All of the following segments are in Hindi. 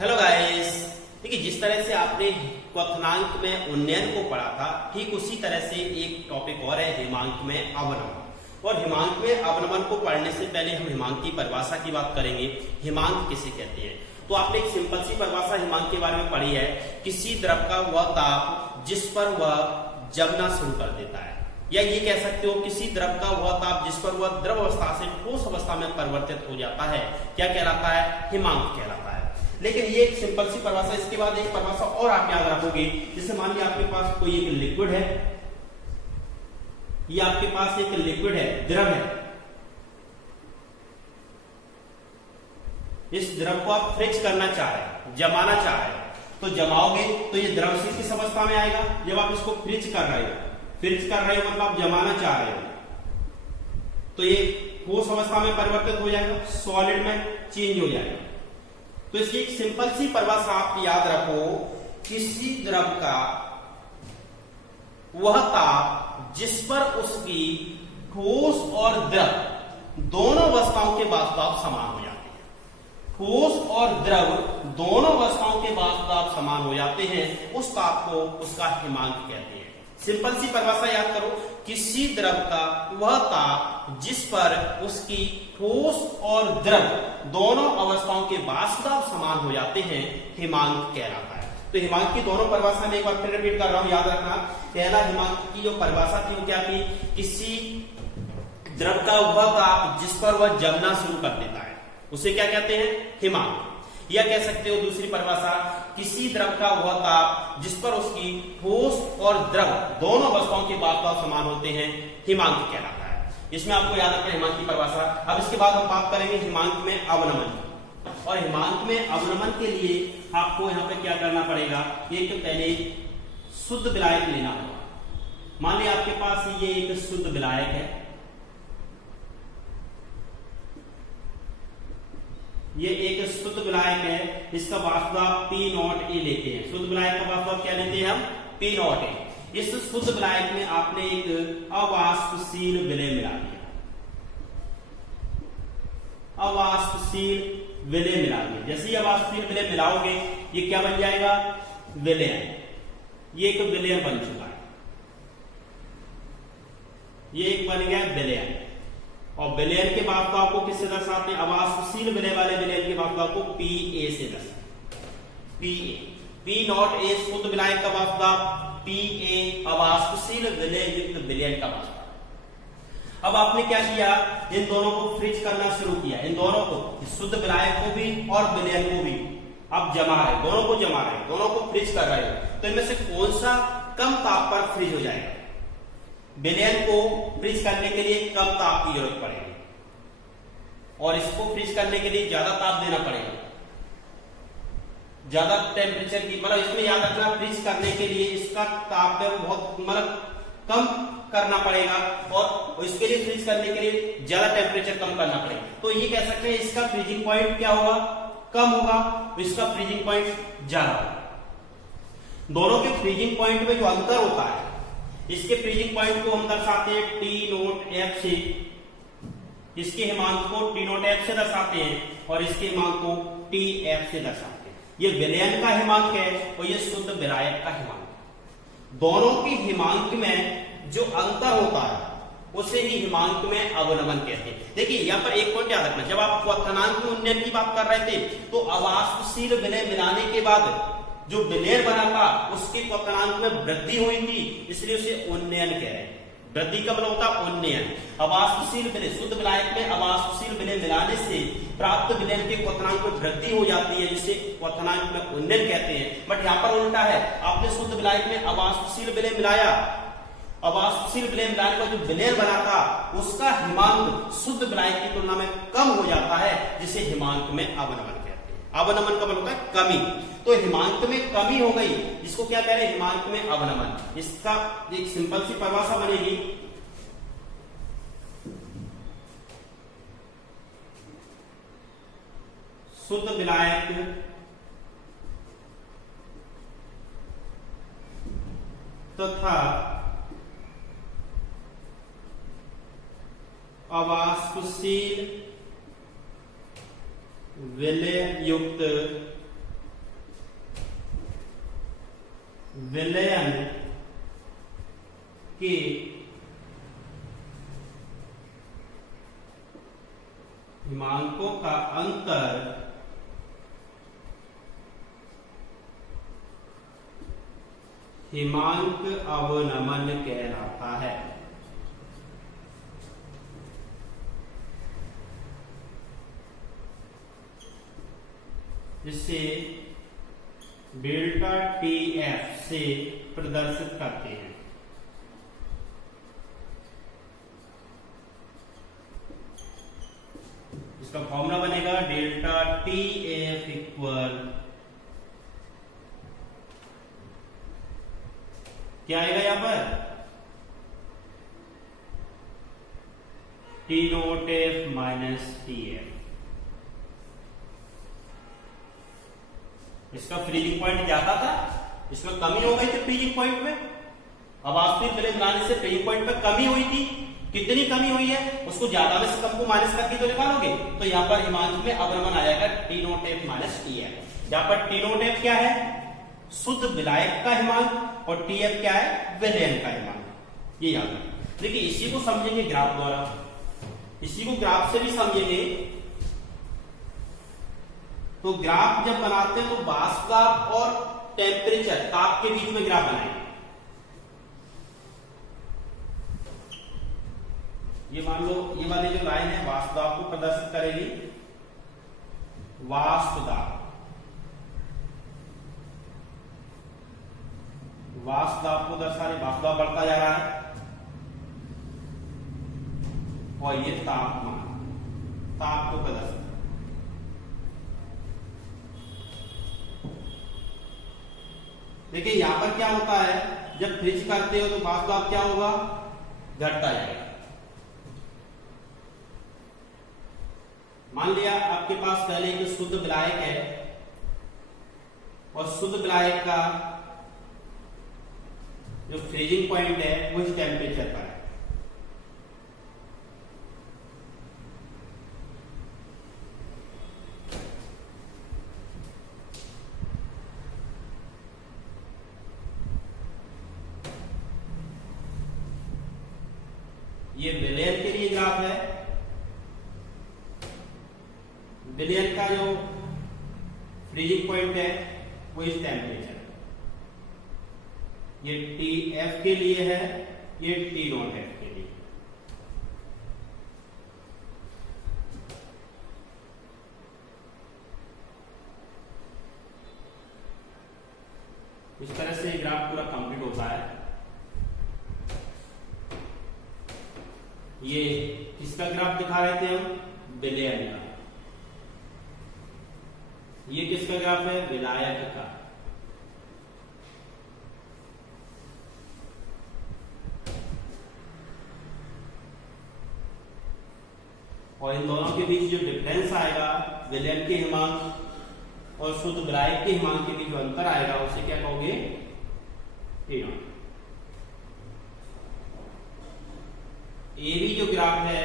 Hello guys. देखिए, जिस तरह से आपने क्वथनांक में उन्नयन को पढ़ा था, ठीक उसी तरह से एक टॉपिक और है हिमांक में अवनमन। और हिमांक में अवनमन को पढ़ने से पहले हम हिमांक की परिभाषा की बात करेंगे। हिमांक किसे कहते हैं? तो आपने एक सिंपल सी परिभाषा हिमांक के बारे में पढ़ी है, किसी द्रव का वह ताप जिस पर वह जमना शुरू कर देता है, या ये कह सकते हो किसी द्रव का वह ताप जिस पर वह द्रव अवस्था से ठोस अवस्था में परिवर्तित हो जाता है, क्या कहलाता है? हिमांक कहलाता है। लेकिन ये एक सिंपल सी परिभाषा। इसके बाद एक परिभाषा और आप याद रखोगे, जैसे मान लीजिए आपके पास कोई एक लिक्विड है, ये आपके पास एक लिक्विड है, द्रव है। इस द्रव को आप फ्रिज करना चाह रहे, जमाना चाह रहे, तो जमाओगे तो ये द्रव से किस अवस्था में आएगा? जब आप इसको फ्रिज कर रहे हो, फ्रिज कर रहे हो मतलब आप जमाना चाह रहे हो, तो ये ठोस अवस्था में परिवर्तित हो जाएगा, सॉलिड में चेंज हो जाएगा। तो इसकी एक सिंपल सी परिभाषा आप याद रखो, किसी द्रव का वह ताप जिस पर उसकी ठोस और द्रव दोनों अवस्थाओं के वास्तव समान हो जाते हैं। ठोस और द्रव दोनों अवस्थाओं के वास्तव समान हो जाते हैं, उस ताप को उसका हिमांक कहते हैं। सिंपल सी परिभाषा याद करो, किसी द्रव का वह ताप जिस पर उसकी ठोस और द्रव दोनों अवस्थाओं के वास्तव समान हो जाते हैं, हिमांक कहलाता है। तो हिमांक की दोनों परिभाषा में एक बार फिर रिपीट कर रहा हूं, याद रखना। पहला हिमांक की जो परिभाषा थी वो क्या थी? किसी द्रव का वह ताप जिस पर वह जमना शुरू कर देता है, उसे क्या कहते हैं? हिमांक। या कह सकते हो दूसरी परिभाषा, किसी द्रव का वह ताप जिस पर उसकी ठोस और द्रव दोनों अवस्थाओं के वास्तव समान होते हैं, हिमांक कहलाता है। इसमें आपको याद रखना हिमांक की परिभाषा। अब इसके बाद हम बात करेंगे हिमांक में अवनमन की। और हिमांक में अवनमन के लिए आपको यहाँ पे क्या करना पड़ेगा? एक पहले शुद्ध विलायक लेना होगा। मान लिया आपके पास ये एक शुद्ध विलायक है, ये एक शुद्ध विलायक है, इसका वास्तव P0A लेते हैं। शुद्ध विलायक का वास्तव क्या लेते हैं हम? P0A। इस शुद्ध विलायक में आपने एक अवाष्पशील विलय मिला दिया, अवाष्पशील विलय मिला दिया। जैसे ही अवाष्पशील विलय मिलाओगे, ये क्या बन जाएगा? विलयन। ये एक विलयन बन चुका है, ये एक बन गया विलयन। और विलयन के वास्तव को किससे दर्शाते हैं? अवाष्पशील विलय वाले विलयन के वास्तव को Pa से दर्शाते हैं। P0A शुद्ध विलायक का वास्तव, Pa अवाष्पशील विलय युक्त विलयन का वास्तव। अब आपने क्या किया? इन दोनों को फ्रिज करना शुरू किया, इन दोनों को, शुद्ध विलायक को भी और विलयन को भी आप जमा रहे, दोनों को जमा रहे, दोनों को फ्रिज कर रहे हो। तो इनमें से कौन सा कम ताप पर फ्रिज हो जाएगा? विलयन को फ्रीज करने के लिए कम ताप की जरूरत पड़ेगी, और इसको फ्रीज करने के लिए ज्यादा ताप देना पड़ेगा, ज्यादा टेम्परेचर की। मतलब इसमें याद रखना, फ्रीज करने के लिए इसका ताप बहुत मतलब कम करना पड़ेगा, और इसके लिए फ्रीज करने के लिए ज्यादा टेम्परेचर कम करना पड़ेगा। तो ये कह सकते हैं इसका फ्रीजिंग पॉइंट क्या होगा? कम होगा, इसका फ्रीजिंग पॉइंट ज्यादा होगा। दोनों के फ्रीजिंग पॉइंट में जो अंतर होता है, इसके फ्रीजिंग पॉइंट को हम दर्शाते हैं T0F से, इसके हिमांक को T0F से दर्शाते हैं, और इसके हिमांक को TF से दर्शाते हैं। ये विलयन का हिमांक है और ये शुद्ध विलायक का हिमांक है। दोनों के हिमांक में जो अंतर होता है उसे ही हिमांक में अवनमन कहते हैं। देखिए यहाँ पर एक पॉइंट याद रखना, जब आप क्वथनांक में उन्नयन की बात कर रहे थे, तो अवाष्पशील विलय मिलाने के बाद जो विलयन बना था उसके क्वथनांक में वृद्धि हुई थी, इसलिए उसे उन्नयन कह रहे हैं। वृद्धि का मतलब होता है उन्नयन। अवाष्पशील विलय, शुद्ध विलायक में अवाष्पशील विलय मिलाने से प्राप्त विलयन के क्वथनांक में वृद्धि हो जाती है, जिसे क्वथनांक में उन्नयन कहते हैं। बट यहाँ पर उल्टा है, आपने शुद्ध विलायक में अवाष्पशील विलय मिलाया, अवाष्पशील विलय मिलाने का जो विलयन बना था उसका हिमांक शुद्ध विलायक की तुलना में कम हो जाता है, जिसे हिमांक में अवनमन कहते हैं। अवनमन का मतलब होता है कमी। तो हिमांक में कमी हो गई, जिसको क्या कह रहे हैं? हिमांक में अवनमन। इसका एक सिंपल सी परिभाषा बनेगी, शुद्ध विलायक तथा अवाष्पशील विलय युक्त विलयन के हिमांकों का अंतर हिमांक अवनमन कहलाता है। जिसे डेल्टा टी एफ से प्रदर्शित करते हैं। इसका फॉर्मूला बनेगा डेल्टा टी एफ इक्वल क्या आएगा यहां पर T note F minus T F. इसका फ्रीजिंग पॉइंट ज्यादा था, इसमें कमी हो गई थी फ्रीजिंग पॉइंट में। अब वास्तविक विलयन बनाने से फ्रीजिंग पॉइंट पर कमी हुई थी। कितनी कमी हुई है उसको ज्यादा में से कम को माइनस करके तो निकालोगे, तो यहाँ पर हिमांक में अवनमन आ जाएगा T note F minus T F. यहाँ पर टी नोट एफ क्या है, शुद्ध विलायक का हिमांक, और टी एफ क्या है, विलयन का हिमांक। ये याद रखना। देखिए इसी को समझेंगे ग्राफ द्वारा, इसी को ग्राफ से भी समझेंगे। तो ग्राफ जब बनाते हैं तो वाष्प और टेम्परेचर ताप के बीच में ग्राफ बनाएंगे। ये मान लो ये वाली जो लाइन है वाष्प दाब को प्रदर्शित करेगी। वाष्प दाब को दर्शा रही, वाष्प दाब बढ़ता जा रहा है। और ये तापमान, ताप को प्रदर्शित। देखिए यहां पर क्या होता है, जब फ्रिज करते हो तो वाष्प दाब क्या होगा, घटता जाएगा। मान लिया आपके पास पहले एक शुद्ध विलायक है और शुद्ध विलायक का जो फ्रीजिंग पॉइंट है वो इस टेम्परेचर पर है। ये विलयन के लिए ग्राफ है। विलयन का जो फ्रीजिंग पॉइंट है वो इस टेम्परेचर, ये टी एफ के लिए है, ये टी नॉट एफ के लिए। इस तरह से ग्राफ पूरा कंप्लीट होता है। ये किसका ग्राफ दिखा रहे थे हम, विलयन का। ये किसका ग्राफ है, विलायक का। और इन दोनों के बीच जो डिफरेंस आएगा, विलयन के हिमांक और शुद्ध विलायक के हिमांक के बीच जो अंतर आएगा उसे क्या कहोगे, टी नॉट। ये भी जो ग्राफ है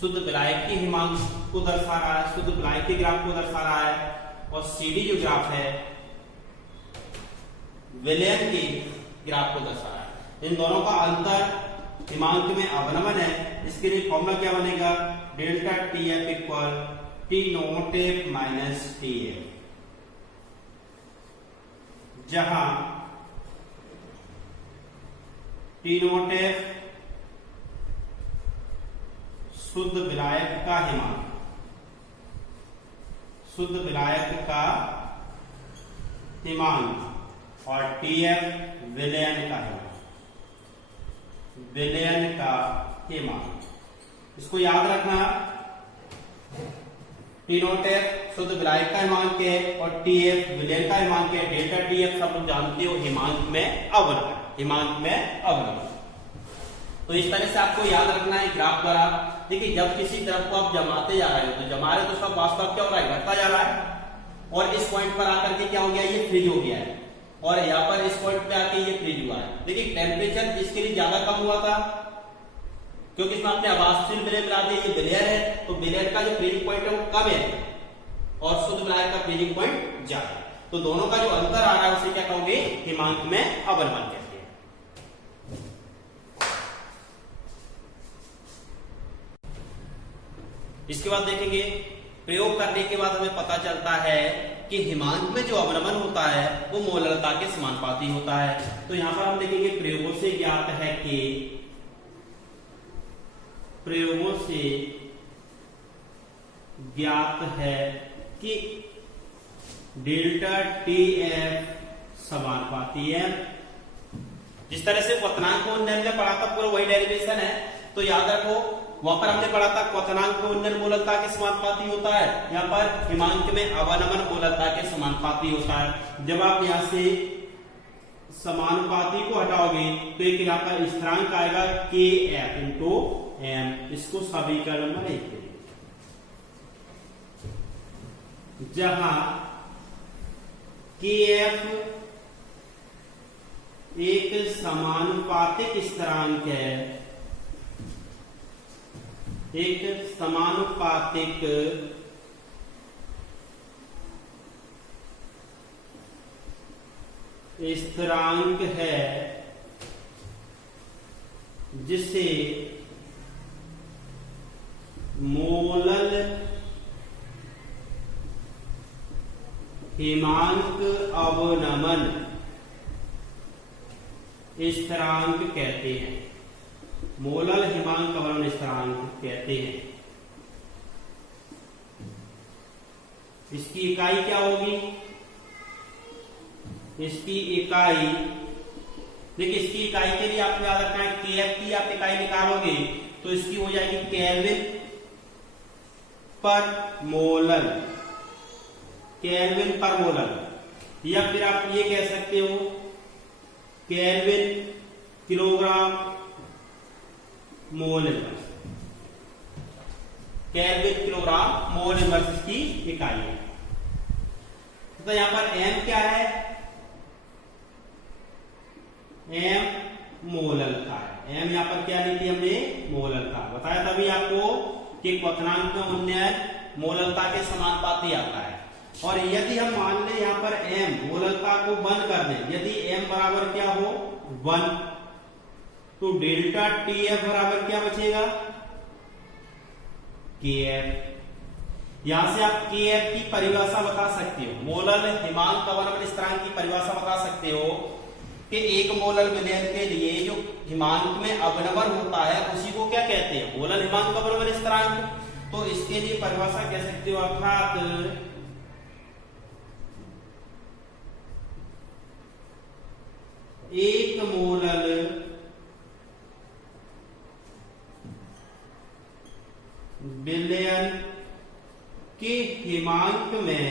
शुद्ध विलायक के हिमांक को दर्शा रहा है, शुद्ध विलायक के ग्राफ को दर्शा रहा है। और सीडी जो ग्राफ है विलयन के ग्राफ को दर्शा रहा है। इन दोनों का अंतर हिमांक में अवनमन है। इसके लिए फॉर्मूला क्या बनेगा, delta T F equal T note F minus T F, जहां टी नोट एफ शुद्ध विलायक का हिमांक, शुद्ध विलायक का हिमांक, और टी एफ विलयन का हिमांक, विलयन का हिमांक। इसको याद रखना, टी नोट एफ शुद्ध विलायक का हिमांक है और टी एफ विलयन का हिमांक है। डेल्टा टी एफ सब लोग जानते हो, हिमांक में अवनमन, हिमांक में अवनमन। तो इस तरह से आपको याद रखना है ग्राफ द्वारा। देखिए जब किसी तरफ को आप जमाते जा रहे हो तो जमा रहे तो उसका वास्तव क्या हो रहा है, घटता जा रहा है। और इस पॉइंट पर आकर के क्या हो गया, ये फ्रीज हो गया है। और यहाँ पर इस पॉइंट पे आके ये फ्रीज हुआ है। देखिए टेम्परेचर इसके लिए ज्यादा कम हुआ था क्योंकि इसमें आपने अवाष्पशील विलयन मिला दिया। ये विलयन है तो विलयन का जो फ्रीजिंग पॉइंट है वो कम है और शुद्ध विलायक का फ्रीजिंग पॉइंट ज्यादा है। तो दोनों का जो अंतर आ रहा है उसे क्या कहोगे, हिमांक में अवनमन कहते हैं। इसके बाद देखेंगे, प्रयोग करने के बाद हमें पता चलता है कि हिमांक में जो अवनमन होता है वो मोललता के समानुपाती होता है। तो यहां पर हम देखेंगे प्रयोगों से ज्ञात है कि डेल्टा TF समानुपाती है। जिस तरह से क्वथनांक उन्नयन में पढ़ा था पूरा वही डेरिवेशन है, तो याद रखो वहां पर हमने पढ़ा था क्वथनांक उन्नयन मोललता के समानुपाती होता है, यहाँ पर हिमांक में अवनमन मोललता के समानुपाती होता है। जब आप यहाँ से समानुपाती को हटाओगे तो एक यहाँ पर स्थिरांक आएगा KF इंटू M, इसको समीकरण नंबर 1 के लिए, जहां KF एक समानुपातिक स्थिरांक है, एक समानुपातिक स्थिरांक है जिसे मोलल हिमांक अवनमन स्थिरांक कहते हैं। मोलल हिमांक अवनमन स्थिरांक कहते हैं। इसकी इकाई क्या होगी, इसकी इकाई देखिए, इसकी इकाई के लिए आपको याद रखना है KF की आप इकाई निकालोगे तो इसकी हो जाएगी केल्विन पर मोलर, केल्विन पर मोलर, या फिर आप ये कह सकते हो kelvin kilogram mole inverse, kelvin kilogram mole inverse इसकी इकाई है। तो यहां पर M क्या है, M मोललता है। M यहां पर क्या ली थी हमने, मोललता बताया था अभी आपको कि क्वथनांक में उन्नयन मोललता के समानुपाती आता है। और यदि हम मान लें यहां पर M मोललता को 1 कर दें, यदि M बराबर क्या हो 1, तो डेल्टा TF बराबर क्या बचेगा, KF। यहां से आप KF की परिभाषा बता सकते हो, मोलल हिमांक अवनमन स्थिरांक की परिभाषा बता सकते हो कि एक मोलल विलयन के लिए जो हिमांक में अवनमन होता है उसी को क्या कहते हैं, मोलल हिमांक अवनमन स्थिरांक। तो इसके लिए परिभाषा कह सकते हो, अर्थात एक मोलल विलयन के हिमांक में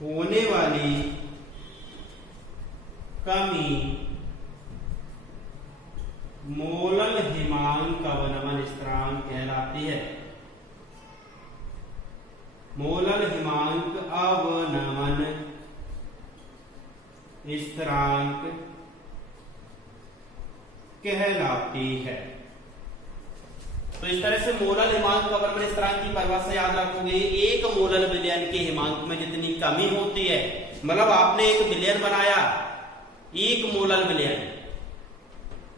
होने वाली कमी मोलल हिमांक अवनमन स्थिरांक कहलाती है। मोलल हिमांक अवनमन स्थिरांक कहलाती है। तो इस तरह से मोलल हिमांक अवनमन स्थिरांक की परिभाषा याद रखोगे, एक मोलल विलयन के हिमांक में जितनी कमी होती है, मतलब आपने एक विलयन बनाया, एक मोलल विलयन,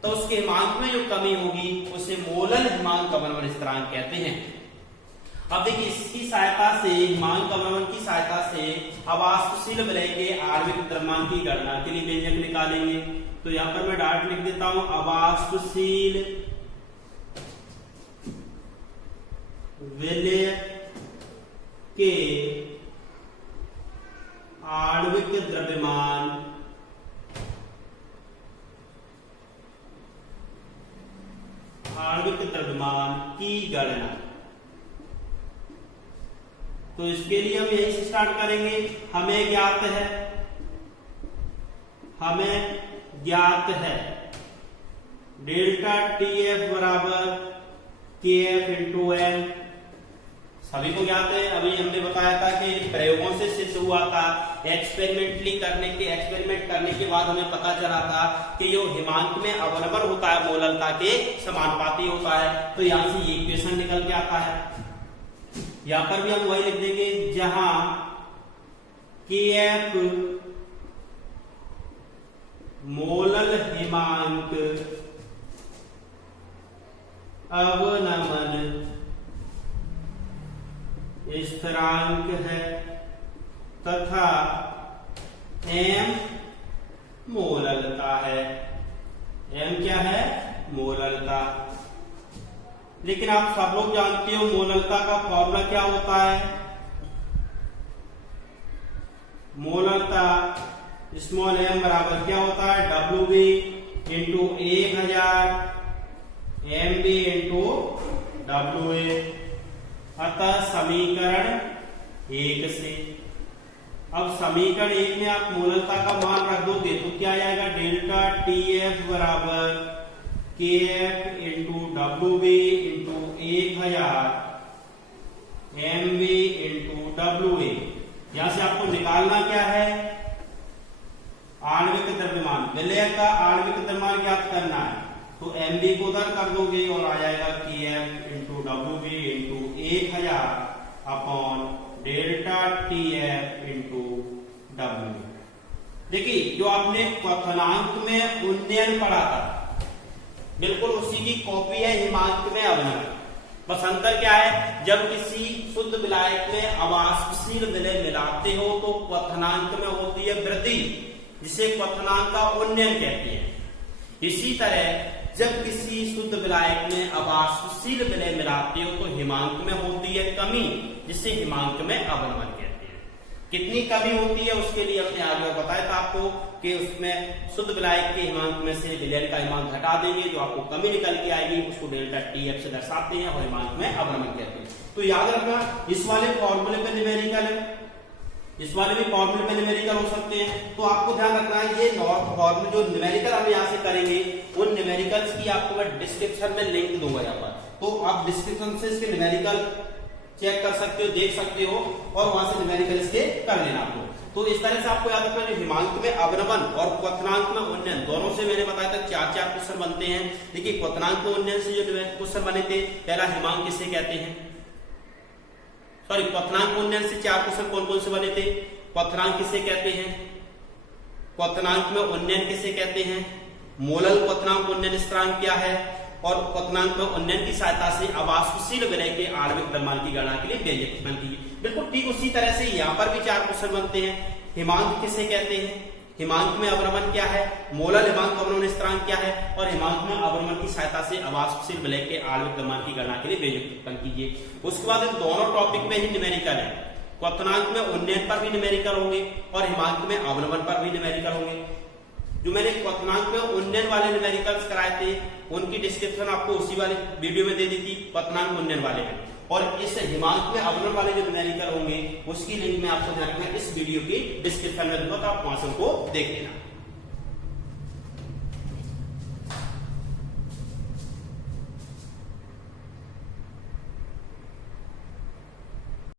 तो उसके हिमांक में जो कमी होगी उसे मोलल हिमांक अवनमन स्थिरांक कहते हैं। अब देखिए, इसकी सहायता से, हिमांक अवनमन की सहायता से अवास्तुशील विलय के आणविक द्रव्यमान की गणना के लिए व्यंजक निकालेंगे। तो यहां पर मैं डायरेक्ट लिख देता हूं, अवास्तुशील विलय के आणविक द्रव्यमान की गणना। तो इसके लिए हम यही से स्टार्ट करेंगे। हमें ज्ञात है डेल्टा TF बराबर KF इंटू M, सभी को ज्ञात है। अभी हमने बताया था कि प्रयोगों से सिद्ध हुआ था, एक्सपेरिमेंट करने के बाद हमें पता चला था कि जो हिमांक में अवनमन होता है मोललता के समानुपाती होता है। तो यहां से ये इक्वेशन निकल के आता है। यहां पर भी हम वही लिख देंगे जहां KF मोलल हिमांक अवनमन स्थिरांक है तथा M मोललता है। M क्या है? मोललता। लेकिन आप सब लोग जानते हो मोललता का फॉर्मूला क्या होता है। मोललता स्मॉल m बराबर क्या होता है? WB into 1000 MB into WA। अतः समीकरण 1 से, अब समीकरण 1 में आप मोललता का मान रख दोगे तो क्या आएगा? डेल्टा TF बराबर KF into WB into 1000 MB into WA। यहां से आपको निकालना क्या है? आणविक द्रव्यमान, विलय का आणविक द्रव्यमान ज्ञात करना है। तो MB को उधर कर दोगे और आ जाएगा KF into WB into 1000 upon delta TF into WA। देखिए जो आपने क्वथनांक में उन्नयन पढ़ा था, बिल्कुल उसी की कॉपी है हिमांक में अवनमन। बस अंतर क्या है? जब किसी शुद्ध विलायक में अवाष्पशील विलय मिलाते हो तो क्वथनांक में होती है वृद्धि, जिसे क्वथनांक का उन्नयन कहते हैं। इसी तरह जब किसी शुद्ध विलायक में अवाष्पशील विलय मिलाते हो तो हिमांक में होती है कमी, जिसे हिमांक में अवनमन कहते हैं। कितनी कमी होती है उसके लिए हमने आगे बताया था आपको कि उसमें शुद्ध विलायक के हिमांक में से विलयन का हिमांक घटा देंगे, जो आपको कमी निकल के आएगी उसको डेल्टा TF से दर्शाते हैं और हिमांक में अवनमन कहते हैं। तो याद रखना इस वाले फॉर्मूले पे न्यूमेरिकल है, इस वाले भी फॉर्मूले में न्यूमेरिकल हो सकते हैं। तो आपको ध्यान रखना है ये फॉर्मूले जो न्यूमेरिकल हम यहाँ से करेंगे उन न्यूमेरिकल्स की आपको मैं डिस्क्रिप्शन में लिंक दूंगा यहाँ पर, तो आप डिस्क्रिप्शन से इसके न्यूमेरिकल चेक कर सकते हो, देख सकते हो और वहां से न्यूमेरिकल इसके कर लेना आपको। तो इस तरह से आपको याद रखना है हिमांक में अवनमन और क्वथनांक में उन्नयन दोनों से मैंने बताया था 4 क्वेश्चन बनते हैं। देखिए क्वथनांक में उन्नयन से जो क्वेश्चन बने थे, पहला हिमांक किसे कहते हैं, सॉरी क्वथनांक उन्नयन से 4 क्वेश्चन कौन कौन से बने थे? क्वथनांक किसे कहते हैं, क्वथनांक में उन्नयन किसे कहते हैं, मोलल क्वथनांक उन्नयन स्थिरांक क्या है, और क्वथनांक में उन्नयन की सहायता से अवाष्पशील विलय के आणविक द्रव्यमान की गणना के लिए व्यंजक प्रश्न कीजिए। बिल्कुल ठीक उसी तरह से यहाँ पर भी 4 क्वेश्चन बनते हैं। हिमांक किसे कहते हैं, हिमांक में अवनमन क्या है, मोलल हिमांक अवनमन स्थिरांक क्या है, और हिमांक में अवनमन की सहायता से अवाष्पशील विलय के आणविक द्रव्यमान की गणना के लिए व्यंजक प्रश्न कीजिए। उसके बाद इन दोनों टॉपिक में ही न्यूमेरिकल है, क्वथनांक में उन्नयन पर भी न्यूमेरिकल होंगे और हिमांक में अवनमन पर भी न्यूमेरिकल होंगे। जो मैंने क्वथनांक में उन्नयन वाले न्यूमेरिकल्स कराए थे उनकी डिस्क्रिप्शन आपको उसी वाले वीडियो में दे दी थी, क्वथनांक उन्नयन वाले में, और इस हिमांक में अवनमन वाले जो न्यूमेरिकल होंगे उसकी लिंक में आपको ध्यान रखना इस वीडियो की डिस्क्रिप्शन में दूंगा, तो आप वहां से उनको देख लेना।